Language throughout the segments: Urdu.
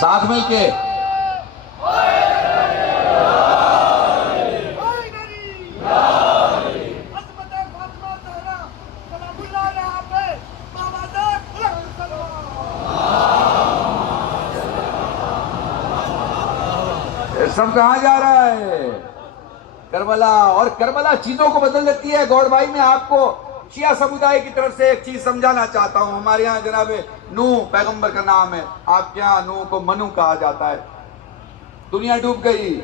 ساتھ مل کے سب کہاں جا رہا ہے؟ کربلا. اور کربلا چیزوں کو بدل دیتی ہے. گوڑ بھائی میں آپ کو شیعہ سمودائے کی طرف سے ایک چیز سمجھانا چاہتا ہوں. ہمارے یہاں جناب نوح پیغمبر کا نام ہے. آپ کے یہاں نوح کو منو کہا جاتا ہے. دنیا ڈوب گئی,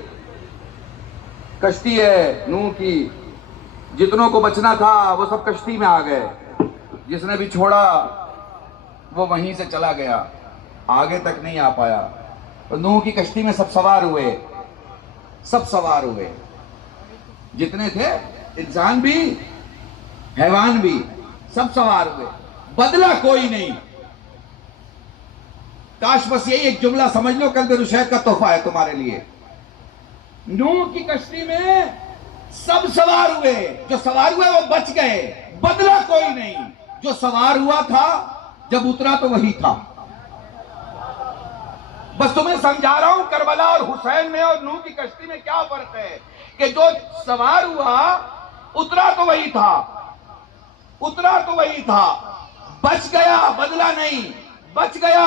کشتی ہے نوح کی. جتنوں کو بچنا تھا وہ سب کشتی میں آ گئے. جس نے بھی چھوڑا وہ وہیں سے چلا گیا, آگے تک نہیں آ پایا. نوح کی کشتی میں سب سوار ہوئے, سب سوار ہوئے جتنے تھے, انسان بھی حیوان بھی, سب سوار ہوئے. بدلا کوئی نہیں. کاش بس یہی ایک جملہ سمجھ لو, قلب رشید کا تحفہ ہے تمہارے لیے. نوح کی کشتی میں سب سوار ہوئے, جو سوار ہوئے وہ بچ گئے. بدلا کوئی نہیں. جو سوار ہوا تھا جب اترا تو وہی تھا. بس تمہیں سمجھا رہا ہوں کربلا اور حسین میں اور نوح کی کشتی میں کیا فرق ہے, کہ جو سوار ہوا اترا تو وہی تھا, اترا تو وہی تھا. بچ گیا, بدلا نہیں. بچ گیا,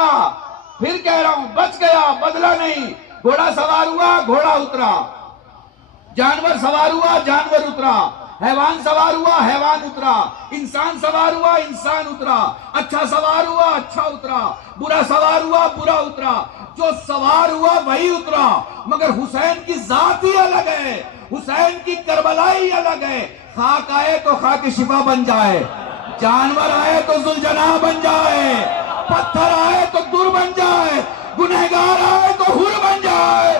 پھر کہہ رہا ہوں بچ گیا, بدلا نہیں. گھوڑا سوار ہوا, گھوڑا اترا. جانور سوار ہوا, جانور اترا. حیوان سوار ہوا, حیوان اترا. انسان سوار ہوا, انسان اترا. اچھا سوار ہوا, اچھا اترا. برا سوار ہوا, برا اترا. جو سوار ہوا وہی اترا. مگر حسین کی ذات ہی الگ ہے, حسین کی کربلا ہی الگ ہے. خاک آئے تو خاک شفا بن جائے, جانور آئے تو ذوالجناح بن جائے, پتھر آئے تو در بن جائے, گنہگار آئے تو حور بن جائے.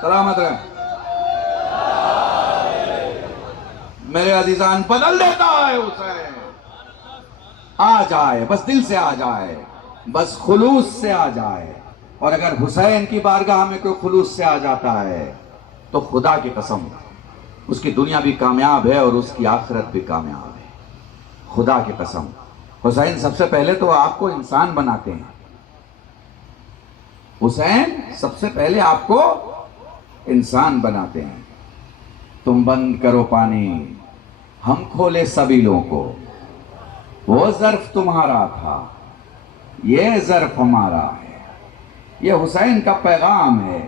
سلامت رہے میرے عزیزان. بدل دیتا ہے حسین. آ جائے, بس دل سے آ جائے, بس خلوص سے آ جائے. اور اگر حسین کی بارگاہ میں کوئی خلوص سے آ جاتا ہے تو خدا کی قسم اس کی دنیا بھی کامیاب ہے اور اس کی آخرت بھی کامیاب ہے. خدا کی قسم. حسین سب سے پہلے تو آپ کو انسان بناتے ہیں. حسین سب سے پہلے آپ کو انسان بناتے ہیں. تم بند کرو پانی, ہم کھولے سبیلوں کو. وہ ظرف تمہارا تھا, یہ ظرف ہمارا ہے. یہ حسین کا پیغام ہے.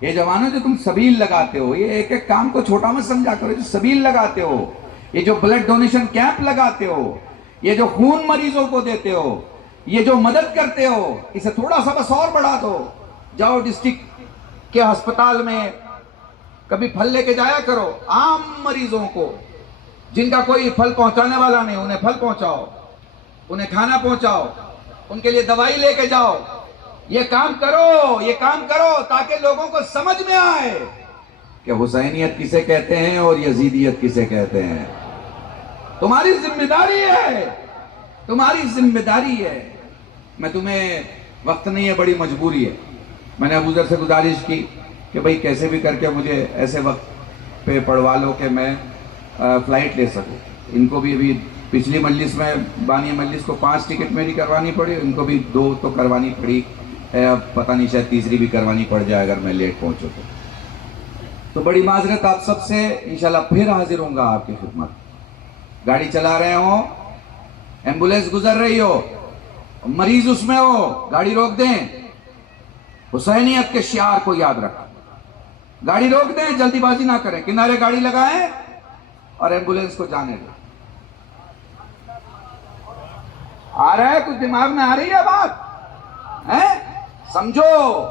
یہ جوانوں جو تم سبیل لگاتے ہو, یہ ایک ایک کام کو چھوٹا مت سمجھا کرو. جو سبیل لگاتے ہو, یہ جو بلڈ ڈونیشن کیمپ لگاتے ہو, یہ جو خون مریضوں کو دیتے ہو, یہ جو مدد کرتے ہو, اسے تھوڑا سا بس اور بڑھا دو. جاؤ ڈسٹرکٹ کے ہسپتال میں کبھی پھل لے کے جایا کرو. عام مریضوں کو جن کا کوئی پھل پہنچانے والا نہیں, انہیں پھل پہنچاؤ, انہیں کھانا پہنچاؤ, ان کے لیے دوائی لے کے جاؤ. یہ کام کرو, یہ کام کرو تاکہ لوگوں کو سمجھ میں آئے کہ حسینیت کسے کہتے ہیں اور یزیدیت کسے کہتے ہیں. تمہاری ذمہ داری ہے, تمہاری ذمہ داری ہے. میں تمہیں وقت نہیں ہے, بڑی مجبوری ہے. میں نے ابو ذر سے گزارش کی کہ بھئی کیسے بھی کر کے مجھے ایسے وقت پہ پڑھوا لو کہ میں فلائٹ لے سکوں. ان کو بھی ابھی پچھلی مجلس میں بانی مجلس کو 5 ٹکٹ میری کروانی پڑی, ان کو بھی 2 تو کروانی پڑی ہے. اب پتہ نہیں شاید تیسری بھی کروانی پڑ جائے اگر میں لیٹ پہنچوں تو بڑی معذرت آپ سب سے. انشاءاللہ پھر حاضر ہوں گا آپ کی خدمت. گاڑی چلا رہے ہوں, ایمبولینس گزر رہی ہو, مریض اس میں ہو, گاڑی روک دیں. حسینیت کے شعار کو یاد رکھیں. گاڑی روک دیں, جلدی بازی نہ کریں, کنارے گاڑی لگائیں اور ایمبولینس کو جانے دیں. آ رہا ہے کچھ دماغ میں, آ رہی ہے بات؟ سمجھو,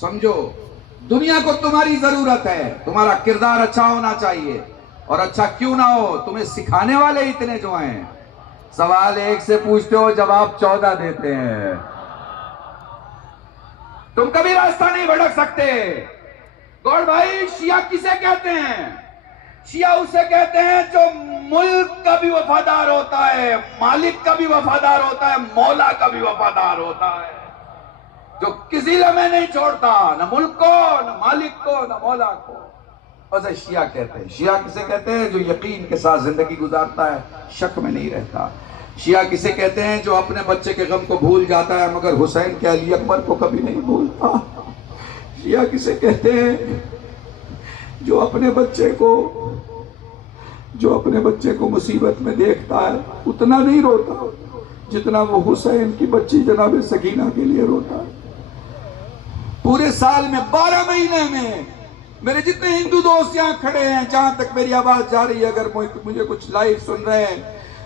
سمجھو. دنیا کو تمہاری ضرورت ہے. تمہارا کردار اچھا ہونا چاہیے, اور اچھا کیوں نہ ہو, تمہیں سکھانے والے اتنے جو ہیں. سوال ایک سے پوچھتے ہو, جواب 14 دیتے ہیں. تم کبھی راستہ نہیں بھٹک سکتے. گوڑ بھائی, شیعہ کسے کہتے ہیں؟ شیعہ اسے کہتے ہیں جو ملک کا بھی وفادار ہوتا ہے, مالک کا بھی وفادار ہوتا ہے, مولا کا بھی وفادار ہوتا ہے. جو کسی لمحے نہیں چھوڑتا, نہ ملک کو, نہ مالک کو, نہ مولا کو. اسے شیعہ کہتے ہیں۔ شیعہ کسے کہتے ہیں؟ جو یقین کے ساتھ زندگی گزارتا ہے، شک میں نہیں رہتا۔ شیعہ کسے کہتے ہیں؟ جو اپنے بچے کے غم کو بھول جاتا ہے مگر حسین کے علی اکبر کو کبھی نہیں بھولتا۔ شیعہ کسے کہتے ہیں؟ جو اپنے بچے کو مصیبت میں دیکھتا ہے اتنا نہیں روتا جتنا وہ حسین کی بچی جناب سکینہ کے لیے روتا ہے۔ پورے سال میں 12 مہینے میں میرے جتنے ہندو دوست یہاں کھڑے ہیں، جہاں تک میری آواز جا رہی ہے، اگر مجھے کچھ لائیو سن رہے ہیں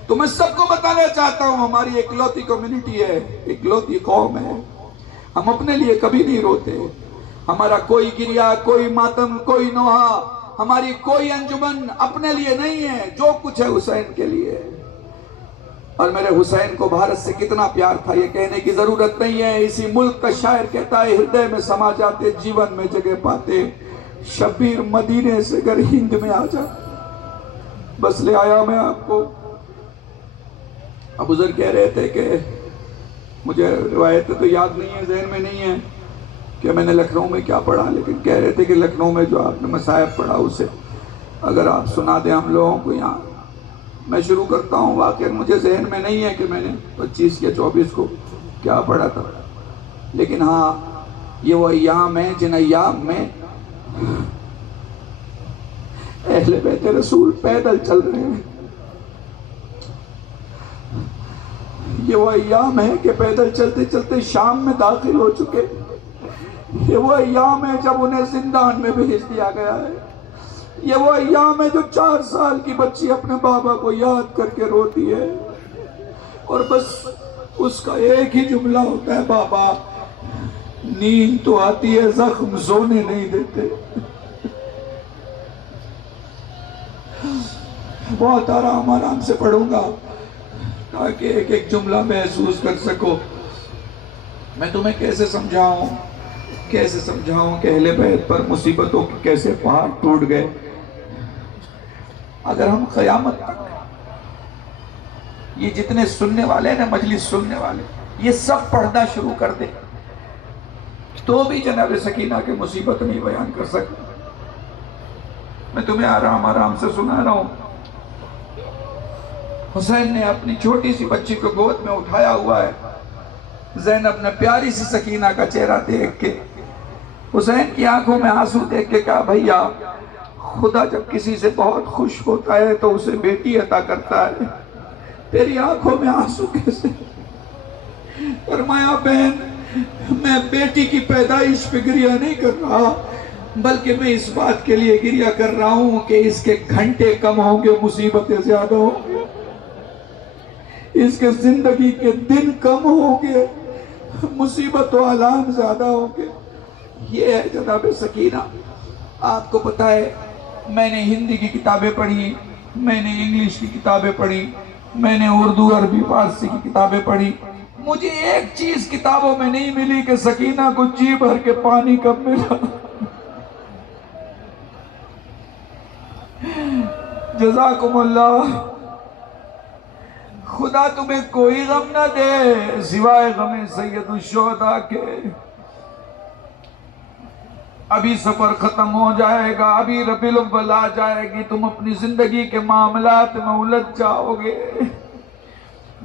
تو میں سب کو بتانا چاہتا ہوں، ہماری اکلوتی کمیونٹی ہے، اکلوتی قوم ہے، ہم اپنے لیے کبھی نہیں روتے۔ ہمارا کوئی گریہ، کوئی ماتم، کوئی نوحہ، ہماری کوئی انجمن اپنے لیے نہیں ہے، جو کچھ ہے حسین کے لیے۔ اور میرے حسین کو بھارت سے کتنا پیار تھا یہ کہنے کی ضرورت نہیں ہے۔ اسی ملک کا شاعر کہتا ہے، ہردے میں سما جاتے جیون میں جگہ پاتے، شبیر مدینے سے گر ہند میں آ جاتے۔ بس لے آیا میں آپ کو۔ ابو ذر کہہ رہے تھے کہ مجھے روایتیں تو یاد نہیں ہے، ذہن میں نہیں ہے کہ میں نے لکھنؤ میں کیا پڑھا، لیکن کہہ رہے تھے کہ لکھنؤ میں جو آپ نے مصائب پڑھا اسے اگر آپ سنا دیں ہم لوگوں کو یہاں۔ میں شروع کرتا ہوں، واقعی مجھے ذہن میں نہیں ہے کہ میں نے 25 یا 24 کو کیا پڑھا تھا، لیکن ہاں یہ وہ ایام ہیں جن ایام میں اہل بیت رسول پیدل چل رہے ہیں۔ یہ وہ ایام ہے کہ پیدل چلتے چلتے شام میں داخل ہو چکے۔ یہ وہ ایام ہے جب انہیں زندان میں بھیج دیا گیا ہے۔ یہ وہ ایام ہے جو 4 سال کی بچی اپنے بابا کو یاد کر کے روتی ہے اور بس اس کا ایک ہی جملہ ہوتا ہے، بابا نیند تو آتی ہے، زخم سونے نہیں دیتے۔ بہت آرام سے پڑھوں گا تاکہ ایک ایک جملہ محسوس کر سکو۔ میں تمہیں کیسے سمجھاؤں کہ اہل بیت پر مصیبتوں کے کیسے پہاڑ ٹوٹ گئے۔ اگر ہم قیامت تک یہ جتنے سننے والے ہیں نا، مجلس سننے والے، یہ سب پڑھنا شروع کر دیں تو بھی جناب سکینہ کے مصیبت نہیں بیان کر سکتے۔ میں تمہیں آرام سے سنا رہا ہوں۔ حسین نے اپنی چھوٹی سی بچی کو گود میں اٹھایا ہوا ہے۔ زینب نے پیاری سی سکینہ کا چہرہ دیکھ کے، حسین کی آنکھوں میں آنسو دیکھ کے کہا، بھیا خدا جب کسی سے بہت خوش ہوتا ہے تو اسے بیٹی عطا کرتا ہے، تیری آنکھوں میں آنسو کیسے؟ فرمایا، بہن میں بیٹی کی پیدائش پہ گریہ نہیں کر رہا، بلکہ میں اس بات کے لیے گریہ کر رہا ہوں کہ اس کے گھنٹے کم ہوں گے، مصیبتیں زیادہ ہوں گے، اس کے زندگی کے دن کم ہوں گے، مصیبت و آلام زیادہ ہوں گے۔ یہ ہے جناب سکینہ۔ آپ کو پتہ ہے، میں نے ہندی کی کتابیں پڑھی، میں نے انگلش کی کتابیں پڑھی، میں نے اردو، عربی، فارسی کی کتابیں پڑھی، مجھے ایک چیز کتابوں میں نہیں ملی کہ سکینہ کو جی بھر کے پانی کب ملا۔ جزاکم اللہ، خدا تمہیں کوئی غم نہ دے سوائے غم سید الشہداء کے۔ ابھی سفر ختم ہو جائے گا، ابھی ربیع الاول آ جائے گی، تم اپنی زندگی کے معاملات میں الجھ جاؤ گے،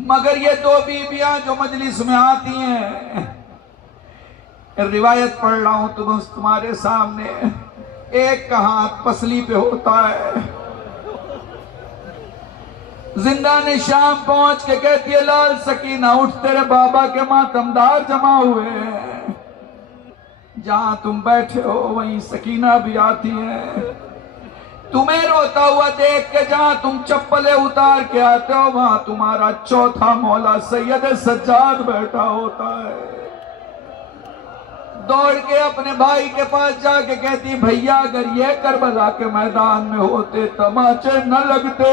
مگر یہ 2 بیویاں جو مجلس میں آتی ہیں، روایت پڑھ رہا ہوں تمہارے سامنے، ایک کا ہاتھ پسلی پہ ہوتا ہے، زندان شام پہنچ کے کہتی ہے، لال سکینہ اٹھ، تیرے بابا کے ماتمدار جمع ہوئے ہیں، جہاں تم بیٹھے ہو وہیں سکینہ بھی آتی ہے، تمہیں روتا ہوا دیکھ کے جہاں تم چپلیں اتار کے آتے ہو وہاں تمہارا چوتھا مولا سید سجاد بیٹھا ہوتا ہے۔ دوڑ کے اپنے بھائی کے پاس جا کے کہتی، بھیا اگر یہ کربلا کے میدان میں ہوتے تماچے نہ لگتے۔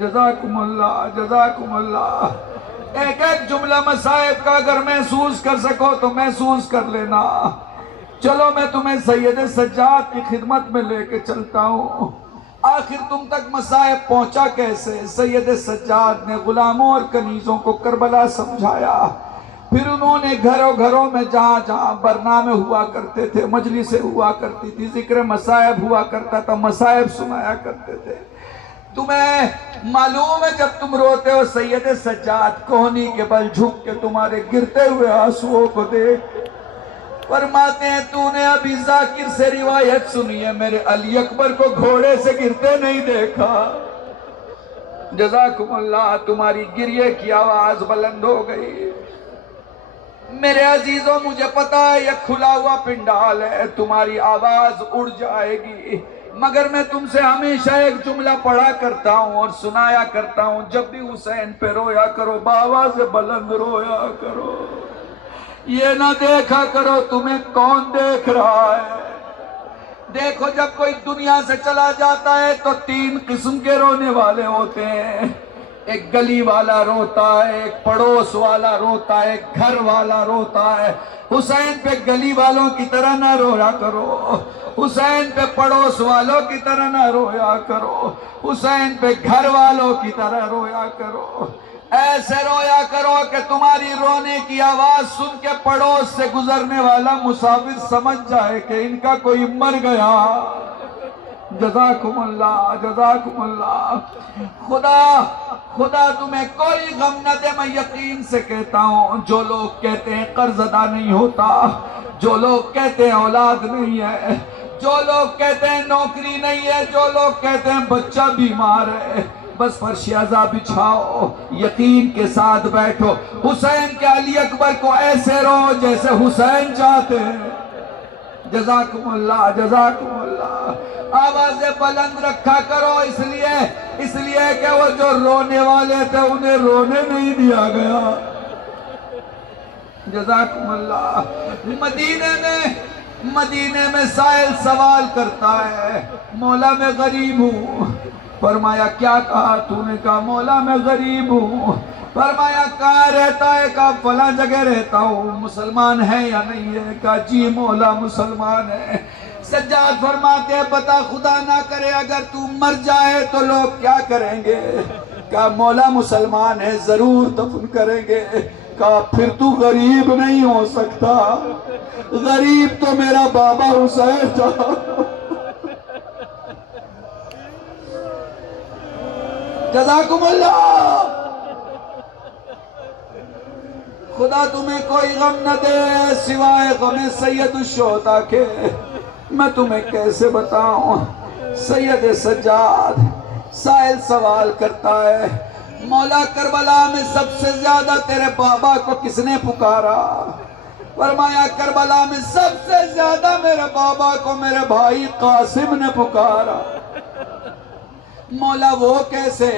جزاکم اللہ، جزاکم اللہ۔ ایک ایک جملہ مصائب کا اگر محسوس کر سکو تو محسوس کر لینا۔ چلو میں تمہیں سید سجاد کی خدمت میں لے کے چلتا ہوں۔ آخر تم تک مصائب پہنچا کیسے؟ سید سجاد نے غلاموں اور کنیزوں کو کربلا سمجھایا، پھر انہوں نے گھروں گھروں میں جہاں جہاں برنامے ہوا کرتے تھے، مجلسیں ہوا کرتی تھی، ذکر مصائب ہوا کرتا تھا، مصائب سنایا کرتے تھے۔ تمہیں معلوم ہے جب تم روتے ہو سید سجاد کوہنی کے بل جھک کے تمہارے گرتے ہوئے آنسوؤں کو دیکھ، فرماتے ہیں تو نے ابھی ذاکر سے روایت سنی ہے، میرے علی اکبر کو گھوڑے سے گرتے نہیں دیکھا۔ جزاکم اللہ، تمہاری گریے کی آواز بلند ہو گئی۔ میرے عزیزوں مجھے پتا ہے یہ کھلا ہوا پنڈال ہے، تمہاری آواز اڑ جائے گی، مگر میں تم سے ہمیشہ ایک جملہ پڑھا کرتا ہوں اور سنایا کرتا ہوں، جب بھی حسین پہ رویا کرو بآواز بلند رویا کرو، یہ نہ دیکھا کرو تمہیں کون دیکھ رہا ہے۔ دیکھو جب کوئی دنیا سے چلا جاتا ہے تو 3 قسم کے رونے والے ہوتے ہیں، ایک گلی والا روتا ہے، ایک پڑوس والا روتا ہے، ایک گھر والا روتا ہے۔ حسین پہ گلی والوں کی طرح نہ رویا کرو، حسین پہ پڑوس والوں کی طرح نہ رویا کرو، حسین پہ گھر والوں کی طرح رویا کرو۔ ایسے رویا کرو کہ تمہاری رونے کی آواز سن کے پڑوس سے گزرنے والا مسافر سمجھ جائے کہ ان کا کوئی مر گیا۔ جزاکم اللہ، جزاکم اللہ۔ خدا تمہیں کوئی غم نہ دے، میں یقین سے کہتا ہوں، جو لوگ کہتے ہیں قرض ادا نہیں ہوتا، جو لوگ کہتے ہیں اولاد نہیں ہے، جو لوگ کہتے ہیں نوکری نہیں ہے، جو لوگ کہتے ہیں بچہ بیمار ہے، بس فرش عزا بچھاؤ، یقین کے ساتھ بیٹھو، حسین کے علی اکبر کو ایسے رو جیسے حسین چاہتے ہیں۔ جزاکم اللہ، جزاکم اللہ۔ آوازیں بلند رکھا کرو، اس لیے کہ وہ جو رونے والے تھے انہیں رونے نہیں دیا گیا۔ جزاکم اللہ۔ مدینے میں سائل سوال کرتا ہے، مولا میں غریب ہوں۔ فرمایا کیا کہا تو نے؟ کہا مولا میں غریب ہوں۔ فرمایا کہاں رہتا ہے؟ کہا فلاں جگہ رہتا ہوں۔ مسلمان ہے یا نہیں ہے؟ کہا جی مولا مسلمان ہے۔ سجاد فرماتے ہیں بتا خدا نہ کرے اگر تو مر جائے تو لوگ کیا کریں گے؟ کہا مولا مسلمان ہے، ضرور دفن کریں گے۔ کہا پھر تو غریب نہیں ہو سکتا، غریب تو میرا بابا حسین تھا۔ جزاکم اللہ۔ خدا تمہیں کوئی غم نہ دے سوائے غم سید الشہداء کے۔ میں تمہیں کیسے بتاؤں؟ سید سجاد سائل سوال کرتا ہے، مولا کربلا میں سب سے زیادہ تیرے بابا کو کس نے پکارا؟ فرمایا کربلا میں سب سے زیادہ میرے بابا کو میرے بھائی قاسم نے پکارا۔ مولا وہ کیسے؟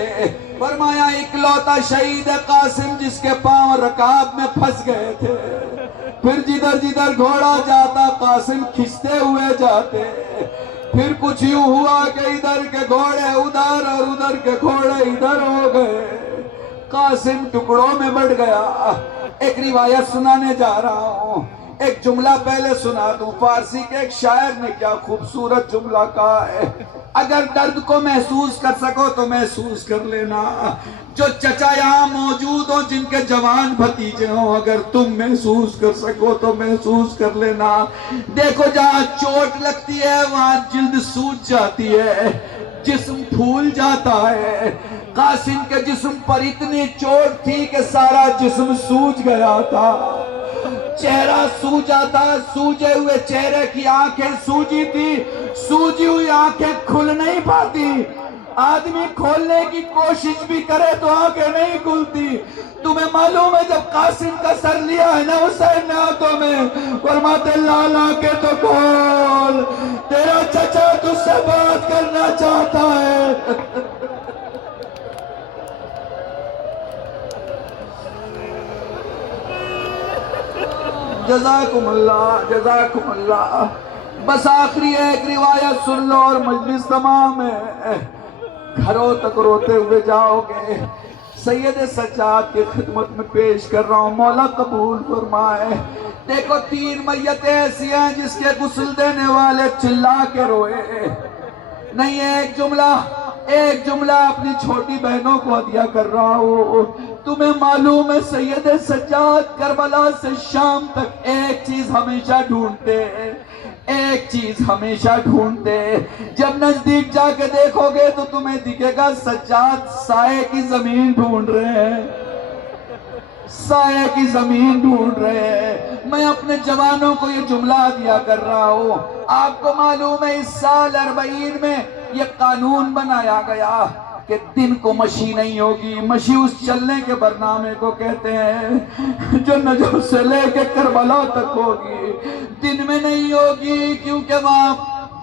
فرمایا اکلوتا شہید قاسم جس کے پاؤں رکاب میں پھنس گئے تھے، پھر جدھر گھوڑا جاتا قاسم کھچتے ہوئے جاتے، پھر کچھ یوں ہوا کہ ادھر کے گھوڑے ادھر اور ادھر کے گھوڑے ادھر ہو گئے، قاسم ٹکڑوں میں بٹ گیا۔ ایک روایت سنانے جا رہا ہوں، ایک جملہ پہلے سنا دوں۔ فارسی کے ایک شاعر نے کیا خوبصورت جملہ کہا ہے، اگر درد کو محسوس کر سکو تو محسوس کر لینا، جو چچا یہاں موجود ہوں جن کے جوان بھتیجے ہوں اگر تم محسوس کر سکو تو محسوس کر لینا۔ دیکھو جہاں چوٹ لگتی ہے وہاں جلد سوج جاتی ہے، جسم پھول جاتا ہے۔ قاسم کے جسم پر اتنی چوٹ تھی کہ سارا جسم سوج گیا تھا، چہرہ سوجا تھا، سوجے ہوئے چہرے کی آنکھیں سوجی تھی، سوجی ہوئی آنکھیں کھل نہیں پاتی، آدمی کھولنے کی کوشش بھی کرے تو آنکھیں نہیں کھلتی۔ تمہیں معلوم ہے جب قاسم کا سر لیا ہے نا حسین نے ہاتھوں میں، فرماتے لالا کے تو کھول، تیرا چچا تجھ سے بات کرنا چاہتا ہے۔ جزاکم اللہ، جزاکم اللہ۔ بس آخری ایک روایت سن لو اور مجلس تمام ہے، گھروں تک روتے ہوئے جاؤ گے۔ سید سجاد کی خدمت میں پیش کر رہا ہوں، مولا قبول فرمائے۔ دیکھو 3 میتیں ایسی ہیں جس کے غسل دینے والے چلا کے روئے، نہیں ہے ایک جملہ ایک جملہ اپنی چھوٹی بہنوں کو ہدیہ کر رہا ہوں. تمہیں معلوم ہے سید سجاد کربلا سے شام تک ایک چیز ہمیشہ ڈھونڈتے ہیں, ایک چیز ہمیشہ ڈھونڈتے. جب نزدیک جا کے دیکھو گے تو تمہیں دکھے گا سجاد سائے کی زمین ڈھونڈ رہے ہیں, سائے کی زمین ڈھونڈ رہے ہیں. میں اپنے جوانوں کو یہ جملہ دیا کر رہا ہوں. آپ کو معلوم ہے اس سال 40 میں یہ قانون بنایا گیا کہ دن کو مشی نہیں ہوگی. مشی اس چلنے کے برنامے کو کہتے ہیں جو نجف سے لے کے کربلا تک ہوگی. دن میں نہیں ہوگی کیونکہ وہاں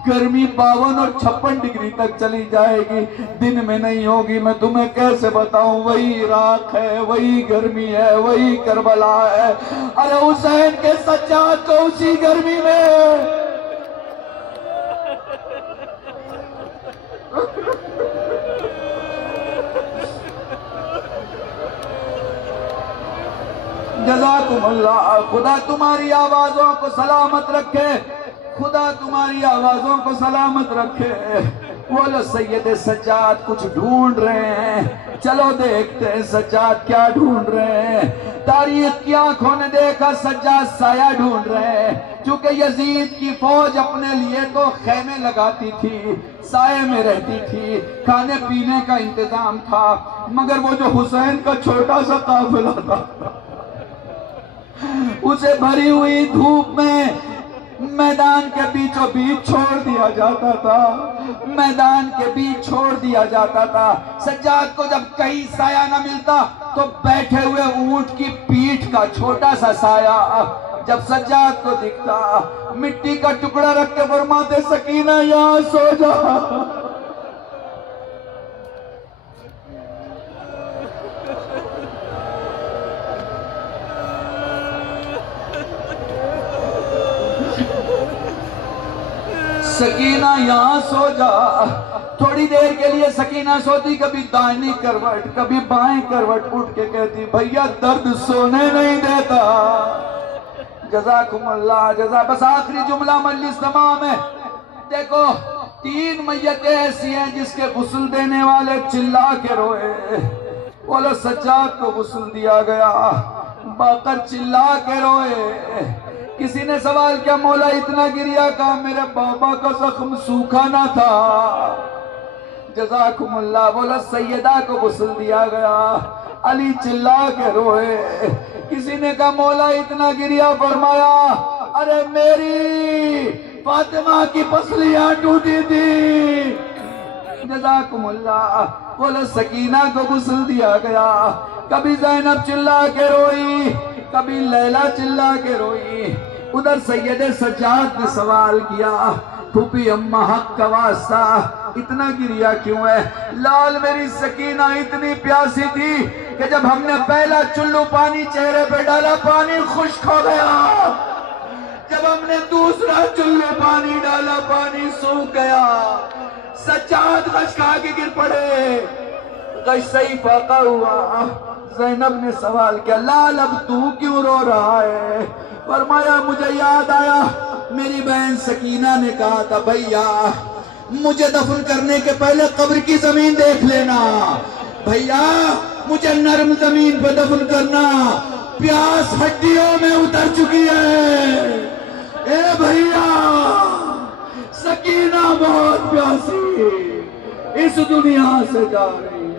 گرمی 52 اور 56 ڈگری تک چلی جائے گی. دن میں نہیں ہوگی. میں تمہیں کیسے بتاؤں, وہی عراق ہے, وہی گرمی ہے, وہی کربلا ہے. ارے حسین کے سجاد کو اسی گرمی میں جزاکم اللہ. خدا تمہاری آوازوں کو سلامت رکھے, خدا تمہاری آوازوں کو سلامت رکھے. وہ لو سید سجاد کچھ ڈھونڈ رہے ہیں, چلو دیکھتے ہیں سجاد کیا ڈھونڈ رہے ہیں. تاریخ کی آنکھوں نے دیکھا سجاد سایہ ڈھونڈ رہے ہیں. چونکہ یزید کی فوج اپنے لیے تو خیمے لگاتی تھی, سائے میں رہتی تھی, کھانے پینے کا انتظام تھا, مگر وہ جو حسین کا چھوٹا سا قافلہ تھا اسے بھری ہوئی دھوپ میں میدان کے بیچوں بیچ چھوڑ دیا جاتا تھا, میدان کے بیچ چھوڑ دیا جاتا تھا. سجاد کو جب کہیں سایہ نہ ملتا تو بیٹھے ہوئے اونٹ کی پیٹھ کا چھوٹا سا سایہ جب سجاد کو دکھتا, مٹی کا ٹکڑا رکھ کے فرماتے سکینہ یہاں سو جا. سکینہ یہاں سو جا. تھوڑی دیر کے لیے سکینہ سوتی, کبھی دائیں کروٹ کبھی بائیں کروٹ, اٹھ کے کہتی بھیا درد سونے نہیں دیتا. جزاکم اللہ جزا. بس آخری جملہ مجلس تمام ہے. دیکھو 3 میتیں ایسی ہیں جس کے غسل دینے والے چلا کے روئے. بولو سجاد کو غسل دیا گیا, باقر چلا کے روئے. کسی نے سوال کیا مولا اتنا گریا, کہا میرے بابا کا زخم سوکھا نہ تھا. جزاکم اللہ. بولا سیدہ کو غسل دیا گیا, علی چلا کے روئے. کسی نے کہا مولا اتنا گریا, فرمایا ارے میری فاطمہ کی پسلیاں ٹوٹی تھی. جزاکم اللہ. بولا سکینہ کو غسل دیا گیا. کبھی زینب چلا کے روئی, کبھی لیلا چلا کے روئی. ادھر سید سجاد نے سوال کیا پھوپھی اماں حق کا واسطہ اتنا گریا کیوں ہے؟ لال میری سکینہ اتنی پیاسی تھی کہ جب ہم نے پہلا چلو پانی چہرے پہ ڈالا پانی خشک ہو گیا, جب ہم نے دوسرا چلو پانی ڈالا پانی سوکھ گیا. سجاد غش کھا کے گر پڑے, غش صحیح فاقہ ہوا. زینب نے سوال کیا لال اب تو کیوں رو رہا ہے؟ فرمایا مجھے یاد آیا میری بہن سکینہ نے کہا تھا بھیا مجھے دفن کرنے کے پہلے قبر کی زمین دیکھ لینا, بھیا مجھے نرم زمین پہ دفن کرنا, پیاس ہڈیوں میں اتر چکی ہے. اے بھیا سکینہ بہت پیاسی اس دنیا سے جا رہی.